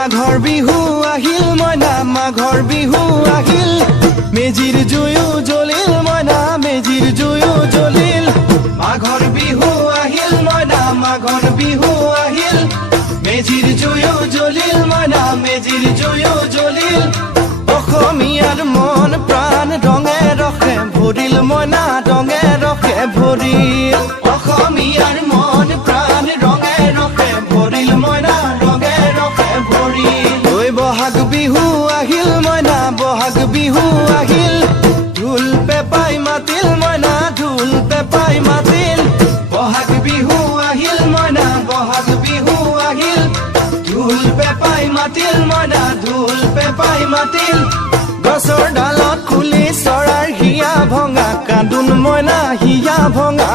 মাঘৰ বিহু আহিল মইনা মাঘৰ বিহু আহিল মেজিৰ জুয়ো জ্বলিল মইনা মেজিৰ জুয়ো জ্বলিল মাঘৰ বিহু আহিল মইনা মাঘৰ বিহু আহিল মেজিৰ জুয়ো জ্বলিল মইনা মেজিৰ জুয়ো জ্বলিল অসমীয়াৰ মন প্ৰাণ ৰঙে ৰসে ভৰিল মইনা ৰঙে ৰসে ভৰিল অসমীয়াৰ মন প্ৰাণ ৰঙে ৰসে ভৰিল মইনা ৰঙে ৰসে ভৰিল ঐ বহাগ বিহু আহিল মইনা বহাগ বিহু আহিল ঢোল পেপাই মাতিল মইনা ঢোল পেপাই মাতিল বহাগ বিহু আহিল মইনা বহাগ বিহু আহিল ঢোল পেপাই মাতিল মইনা ঢোল পেপাই মাতিল গছৰ ডালত খুলি চৰাইৰ হিয়া ভঙা কান্দোন মইনা হিয়া ভঙা